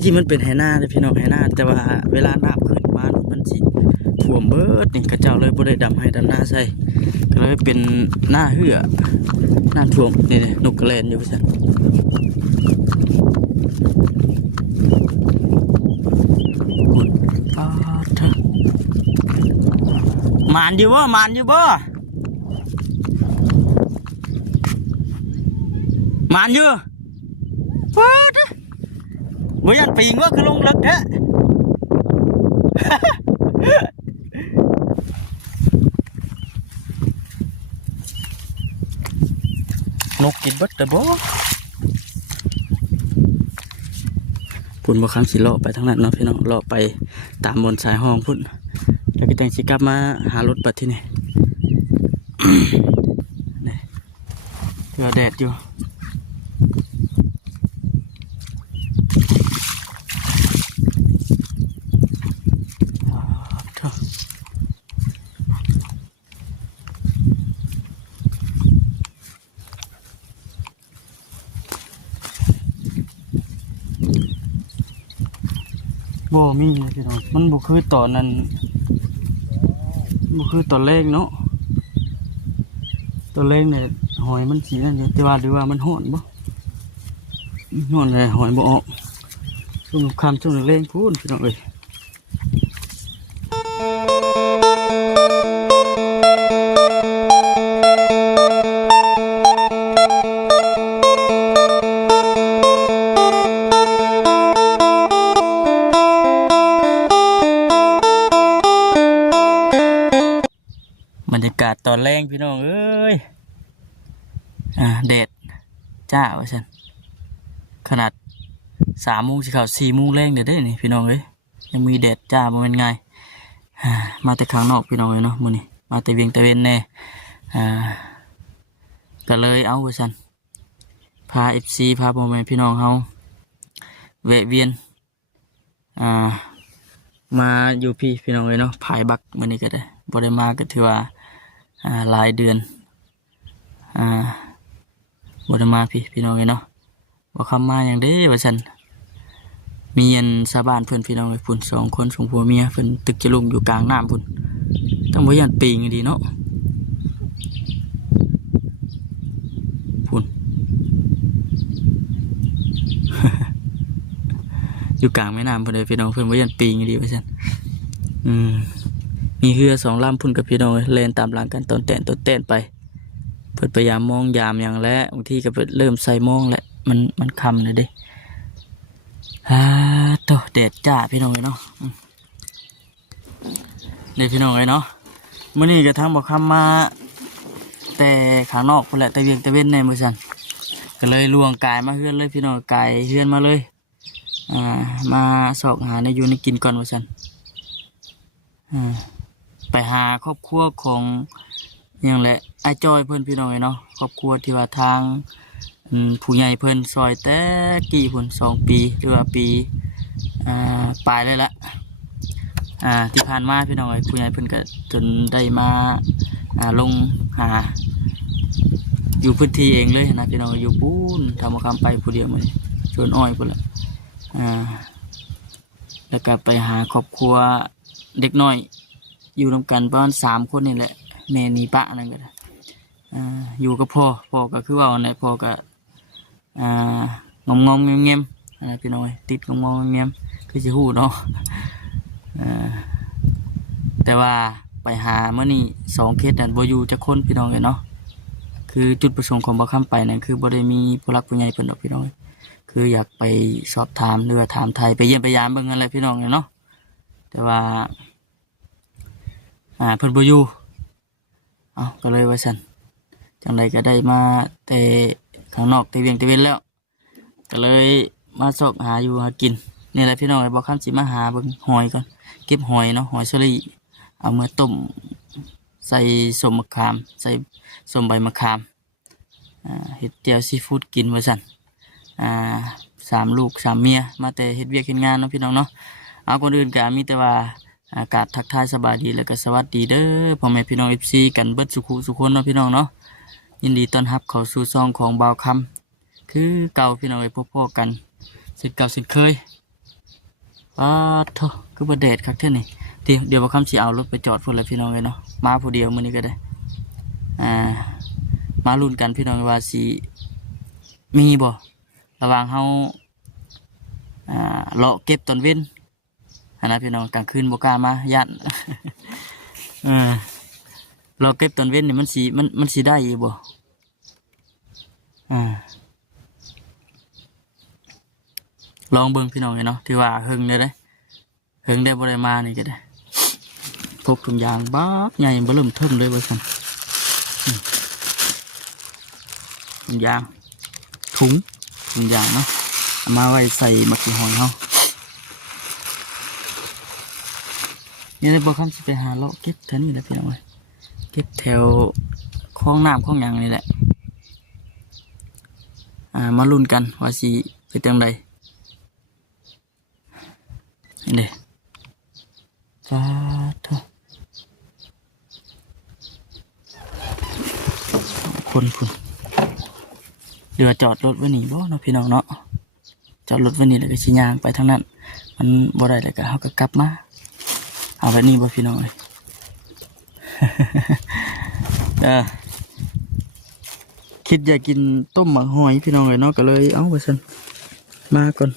ะกี้มันเป็นไหหน้าเลยพี่น้องไหหน้าแต่ว่าเวลาน้ำขึ้นมามันสิท่วมเบิดนี่กระเจ้าเลยบ่ได้ดำให้ดำหน้าใส่ก็เลยเป็นหน้าเหือหน้าท่วมนี่นกกระเลนอยู่ซั่นมานอยู่บ่มานอยู่บ่มานอยู่ฟัดบ่ยันปีงว่าคือลงลึกแท้นกกินเบิดแต่บ่พุ่นบ่คำสิเลาะไปทางนั้นเนาะพี่น้องเลาะไปตามบนสายห้องพุ่นแล้วก็จังสิกลับมาหารถบัดที่นี่นี่เถื่อแดดอยู่บ่มีนะพี่น้องมันบ่คือตอนนั้นบ่คือตอนแรกเนาะตอนแรกเนี่ยหอยมันสีนั่นแต่ว่าหรือว่ามันห่อนบ่ห่อนเลยหอยบ่ออกช่วงค่ำช่วงแรงพูนพี่น้องเอ้ยบรรยากาศตอนแรงพี่น้องเอ้ยแดดจ้าว่าฉันขนาด3 โมงสิเข้า4 โมงแรงเด้นี่พี่น้องเอ้ยยังมีแดดจ้าบ่แม่นไงมาแต่ข้างนอกพี่น้องเอ้ยเนาะมื้อนี้มาแต่เวียงตะเวนแน่ก็เลยเอาว่าฉันพา FC พาพ่อแม่พี่น้องเฮาแวะเวียนมาอยู่พี่น้องเอ้ยเนาะภายบักมื้อนี้ก็ได้บ่ได้มาก็ถือว่าหลายเดือนบ่ได้มาพี่น้องเอ้ยเนาะบ่คำมาอย่างเด้ว่าซั่นมีอันชาวบ้านเพิ่นพี่น้องเอ้ยพุ่น2 คน2ผัวเมียเพิ่นตึกจะลงอยู่กลางน้ำพุ่นต้องบ่ย่านปิงดีเนาะพุ่น อยู่กลางแม่น้ำพุ่นเลยพี่น้องเพิ่นบ่ย่านปิงดีว่าซั่นมีเรือ2 ลำพุ่นกับพี่น้องเล่นตามหลังกันต้นแตนไปเพิ่นพยายามมองยามอย่างแล้วบางทีก็เริ่มใส่มองแล้วมันค่ำเลยเด้โตแดดจ้าพี่น้องเลยเนาะเด็กพี่น้องเลยเนาะมื้อนี้ก็ทางบ่ค่ำมาแต่ข้างนอกพุ่นแหละแต่เวียงตะเว้นในมื้อซั่นก็เลยลวงกายมาเฮือนเลยพี่น้องกายเฮือนมาเลยมาสอกหาในอยู่ในกินก่อนมื้อซั่นไปหาครอบครัวของอย่างแหละไอ้จอยเพิ่นพี่น้องเนาะครอบครัวที่ว่าทางผู้ใหญ่เพิ่นซอยแต่กี่พุ่น2 ปีหรือว่าปีปลายเลยละที่ผ่านมาพี่น้องไอ้ผู้ใหญ่เพิ่นก็จนได้มาลงหาอยู่พื้นที่เองเลยนะพี่น้องอยู่ปูนทำมาคำไปผู้เดียวมันชวนอ้อยพุ่นละแล้วก็ไปหาครอบครัวเด็กน้อยอยู่ร่วมกันประมาณ3 คนนี่แหละแม่นีปะนั่นก็ได้อยู่กับพ่อก็คือว่าไหนพ่อก็งอมเงียบพี่น้อยติดงอมเงียบคือจะหู้เนาะแต่ว่าไปหาเมื่อนี่2 เคสนั่นบ่อยู่จักคนพี่น้องเนาะคือจุดประสงค์ของบ่ค้ำไปนั่นคือบ่ได้มีผู้หลักผู้ใหญ่เพิ่นดอกพี่น้องคืออยากไปสอบถามหรือว่าถามไทยไปเยี่ยมไปยามเบิ่งอะไรพี่น้องเนาะแต่ว่าเพิ่นบ่อยู่ก็เลยว่าซั่นจังใดก็ได้มาแต่ข้างนอกแต่เวียงตะเวนแล้วก็เลยมาสอบหาอยู่หากินนี่แหละพี่น้องบอกคำสิมาหาเบิ่งหอยก่อนเก็บหอยเนาะหอยเชอรี่เอามาต้มใส่ส้มมะขามใส่ส้มใบมะขามเฮ็ดแจ่วซีฟู้ดกินว่าซั่น3 ลูก 3 เมียมาแต่เฮ็ดเวียกเฮ็ดงานเนาะพี่น้องเนาะเอาคนอื่นก็มีแต่ว่าอากาศทักทายสบายดีแล้วก็สวัสดีเด้อพ่อแม่พี่น้อง FC กันเบิดสุขคนเนาะพี่น้องเนาะยินดีต้อนรับเข้าสู่ช่องของบ่าวคำคือเก่าพี่น้องพบกันสิเก่าสิเคย ป้าโถคือประเดชคักแท่นี่เดี๋ยวบ่คำสิเอารถไปจอดพุ่นเลยพี่น้องเลยเนาะมาผู้เดียวมื้อนี้ก็ได้มาลุ้นกันพี่น้องว่าสิมีบ่ระหว่างเฮาเลาะเก็บตอนเว้นนะพี่น้องกลางคืนบ่กล้ามาย่าน เราเก็บตอนเว้นนี่มันสีได้อีบ่ลองเบิ่งพี่น้องเนาะที่ว่าเฮิงได้บ่ได้มานี่ก็ได้พกถุงยางบ้าใหญ่บ่เริ่มเทิมเลยว่าซั่นถุงยางถุงยางเนาะเอามาไว้ใส่มักขี้หอยเฮานี่ได้บ่คำสิไปหาเลาะเก็บแถวนี้แหละพี่น้องเอ้ยเก็บแถวคลองน้ำคลองหยังนี่แหละมาลุ้นกันว่าสิเป็นจังไดนี่เด้ฟ้าโถคนเรือจอดรถไว้นี่บ่เนาะพี่น้องเนาะจอดรถไว้นี่แล้วก็สิย่างไปทางนั้นมันบ่ได้แล้วก็เฮาก็กลับมาเอาแบบนี้บ่พี่น้องเอ้ย คิดอยากกินต้มหมักหอยพี่น้องเลยเนาะก็เลยเอาไปสั่นมาก่อน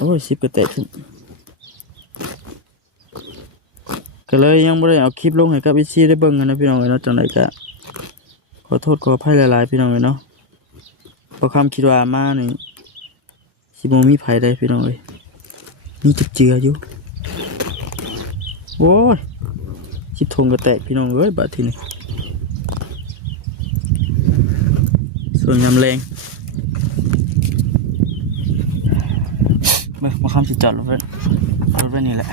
โอ้ย10 กระแตกขึ้นก็เลยยังไม่ได้เอาคลิปลงให้กับอีซี่ได้เบิ่งกันนะพี่น้องเลยเนาะจังไรก็ขอโทษขออภัยหลายๆพี่น้องเลยเนาะเพราะคำคิดว่ามานี่สิโมมีไผได้พี่น้องเลยมีจิบเจืออยู่โอ้ยจิบทงกระแตกพี่น้องเอ้ยบาดทีนี้ส่วนยำแรงมาคำสิจอดรถไว้นี่แหละ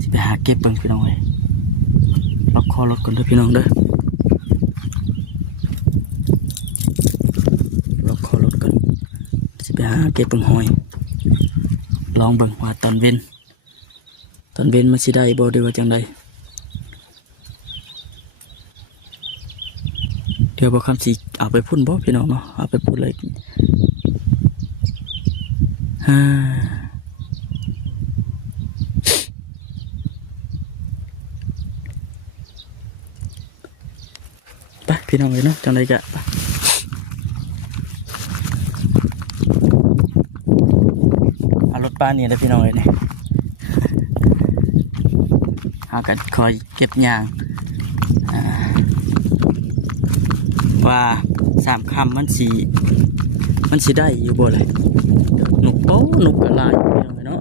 สิไปหาเก็บเบิ่งพี่น้องเลยล็อกคอรถก่อนเด้อพี่น้องเด้อล็อกคอรถก่อนสิไปหาเก็บเบิ่งหอยลองเบิ่งว่าตอนเว้นมันสิได้บ่ได้ว่าจังใดเดี๋ยวบ่คำสิเอาไปพุ่นบ่พี่น้องเนาะเอาไปพุ่นเลยไปพี่น้องเลยเนาะจังใดกะเอารถป้านี่เลยพี่น้องเลยเนี่ยเอากันคอยเก็บยางว่า3 คำมันสีได้อยู่บ่เลยหนุกโป้หนุกกระลายพี่น้องเนาะ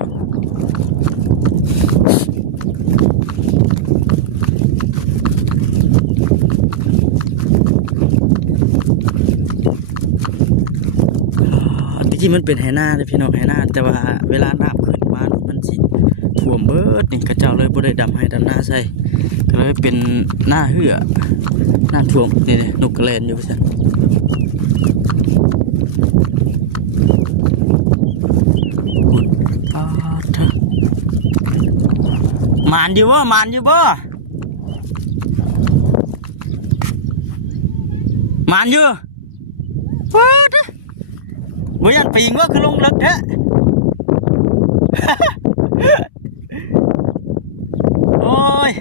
จริงๆมันเป็นไหหน้าเลยพี่น้องไหหน้าแต่ว่าเวลาน้ำขึ้นมามันสิท่วมเบิดนี่กระเจ้าเลยบ่ได้ดำให้ดำหน้าใส่ก็เลยเป็นหน้าเหือหน้าท่วมนี่นกกระแลนอยู่พี่สันมานอยู่บ่มานอยู่บ่ว้าดบ่ยันปีงว่าคือลงลึกแท้ โอ้ย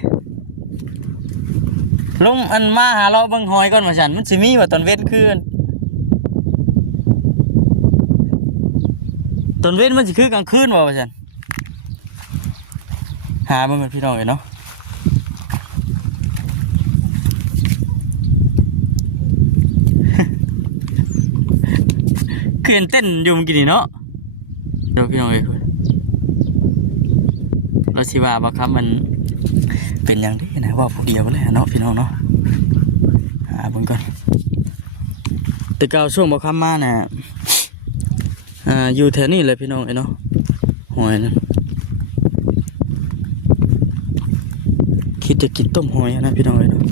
ลงอันมาหาเราบังหอยก่อนมาฉันมันสิมีว่าตอนเว้นคือตอนเว้นมันสิคือกลางคืนว่าฉันหามันเป็นพี่น้องเนาะเขื่อนเต้นอยู่เมื่อกี้นี่เนาะเดี๋ยวพี่น้องเราสิว่าบ่ครับมันเป็นอย่างที่นะว่าผู้เดียวเลยเนาะพี่น้องเนาะหาเบิ่งก่อนแต่เก่าช่วงบ่ครับมาน่ะอยู่แถวนี้เลยพี่น้องเนาะหอยนะคิดจะกินต้มหอยนะพี่น้องเนาะ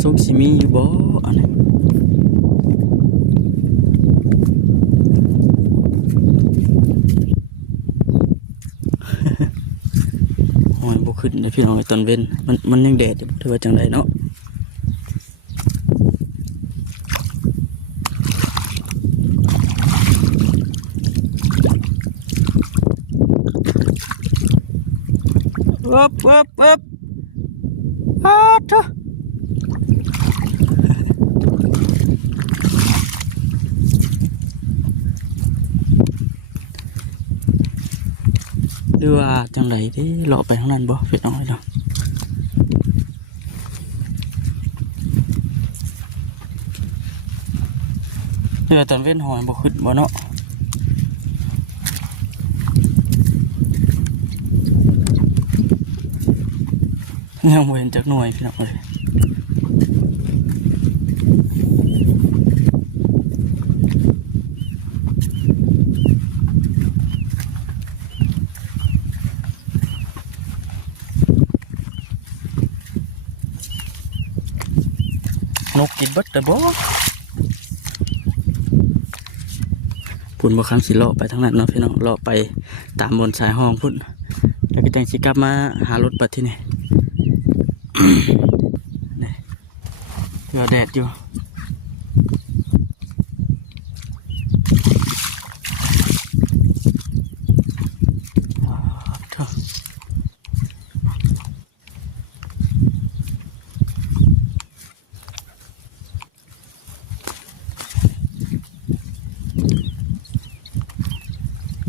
สุกสิมีอยู่บ่อันนี้หอยบ่ขึ้นเลยพี่น้องตอนเว้นมันยังแดดอยู่ถือว่าจังไดเนาะ อึบอึบอึบอ้าเถอะหรือว่าจังไรที่เลาะไปข้างนั้นบ่เผ็ดน้อยเนาะเดี๋ยวตอนเว้นหอยบ่ขึ้นบ่เนาะยังบ่เห็นจักหน่วยพี่น้องเลยนกกินเบิดแต่บ่พุ่นบ่คำสิเลาะไปทางนั้นเนาะพี่น้องเลาะไปตามบนสายห้องพุ่นแล้วก็จังสิกลับมาหารถบัดที่นี่ นี่เดี๋ยวแดดอยู่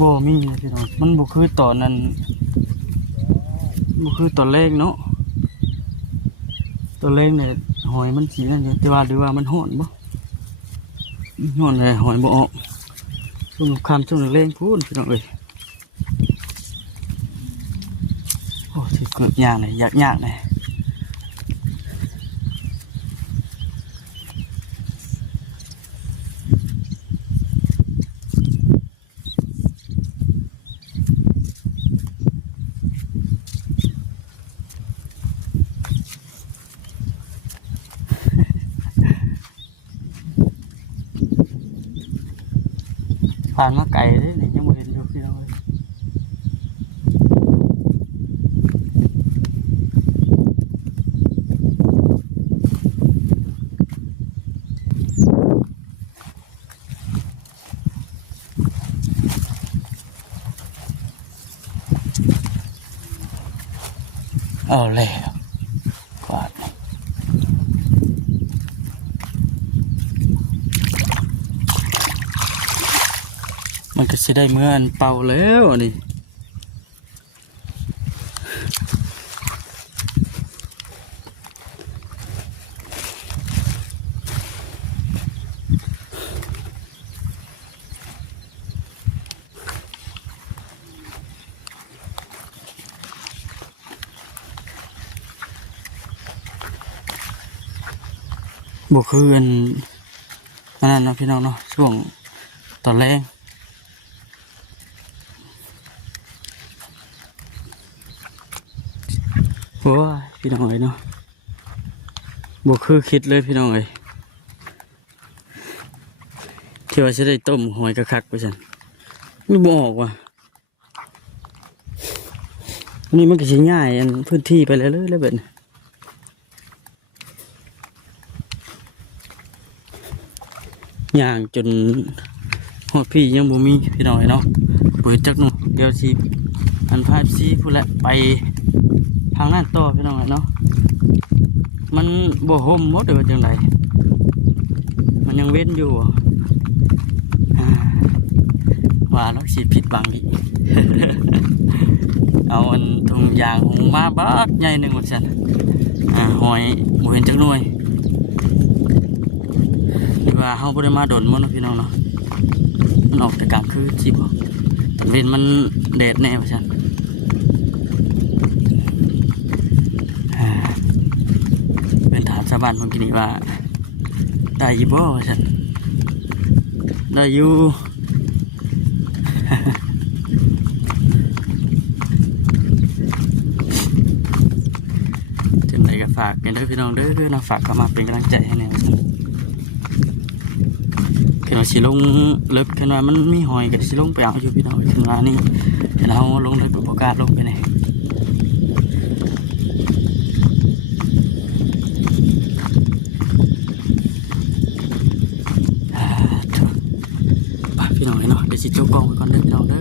บ่มีพี่น้องมันบ่คือตอนนั้นบ่คือตอนแรกเนาะตอนแรกเนี่ยหอยมันสีนั่นอยู่แต่ว่าหรือว่ามันห่อนบ่ห่อนเลยหอยบ่ออกช่วงค่ำช่วงแรงพูนพี่น้องเอ้ยโอ้ที่เกิดยากเลยยากเลยผ่านมาไกลเลยนี่ยังไม่เห็นอยู่พี่น้องเลยเอาเลยกวาดมันก็จะได้เมื่ออันเป่าแล้วนี่บวกคืออันนั้นนะพี่น้องเนาะช่วงตอนแรกโอ้ยพี่น้องเอ้ยเนาะบวกคือคิดเลยพี่น้องเอ้ยที่ว่าจะได้ต้มหอยกระคักไปสั่นไม่บอกว่ะอันนี้มันก็ใช้ง่ายอันพื้นที่ไปเลยแล้วแบบย่างจนหอดพี่ยังบ่มีพี่น้องเนาะเปิดจักหน่อยเดี๋ยวสิอันพาซีพูดละไปทางนั้นต่อพี่น้องเนาะมันบ่ห่มหมดเลยจังไดมันยังเว้นอยู่ว่าแล้วสิผิดบังอีก เอาอันถุงยางหงมาบักใหญ่หนึ่งหมดสั่นหอยบ่เห็นจักหน่วยหรือว่าเฮาบ่ได้มาโดนมันเนาะพี่น้องเนาะมันออกแต่กลางคืนสิบ่ตอนเว้นมันแดดแน่ว่าซั่นเป็นถามชาวบ้านเพิ่นกินนี่ว่าได้อยู่บ่ว่าซั่นได้อยู่ จังไดก็ฝากเป็นเด้อพี่น้องเด้อนะฝากเข้ามาเป็นกำลังใจให้แน่ว่าซั่นคือเราสิลงเลิกขึ้นว่ามันมีหอยก็สิลงไปเอาอยู่พี่น้องขึ้นว่านี่แต่เราลงเลิกบ่กล้าลงไปไหนพี่น้องเนาะเดี๋ยวสิโจกกล้องไปก่อนเด้อพี่น้องเด้อ